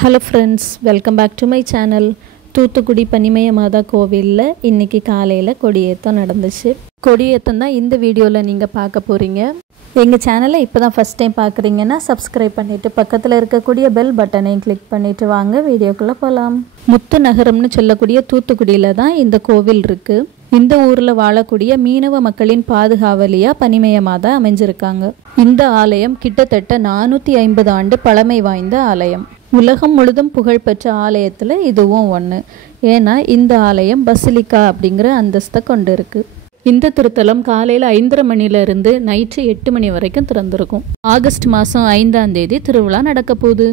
Hello friends, welcome back to my channel. Thoothukudi Panimaya Matha கோவில்ல இன்னைக்கு காலையில கொடியேத்தம் நடந்துச்சு. கொடியேத்தம் தான் இந்த வீடியோல நீங்க பார்க்க போறீங்க. எங்க சேனலை இப்பதான் ஃபர்ஸ்ட் டைம் பார்க்கறீங்கன்னா Subscribe பண்ணிட்டு பக்கத்துல இருக்கக்கூடிய பெல் பட்டனையும் கிளிக் பண்ணிட்டு வாங்க வீடியோக்குள்ள போலாம். முத்து நகரம்னு சொல்லக்கூடிய தூத்துக்குடியில தான் இந்த கோவில் இருக்கு. இந்த ஊர்ல வாழக்கூடிய மீனவ மக்களின் பாதுகாவலியா பனிமய மாதா அமைஞ்சிருக்காங்க. இந்த ஆலயம் கிட்டத்தட்ட 450 ஆண்டு பழமை வாய்ந்த ஆலயம். உலகம் முழுதும் புகழ்பெற்ற ஆலயத்துல இதுவும் ஒன்று. ஏன்னா இந்த ஆலயம் பசிலிக்கா அப்படிங்கிற அந்தஸ்தை கொண்டு இருக்கு. இந்த திருத்தலம் காலையில் 5:30 மணிலிருந்து நைட்டு 8 மணி வரைக்கும் திறந்திருக்கும். ஆகஸ்ட் மாதம் 5ஆம் தேதி திருவிழா நடக்க போகுது.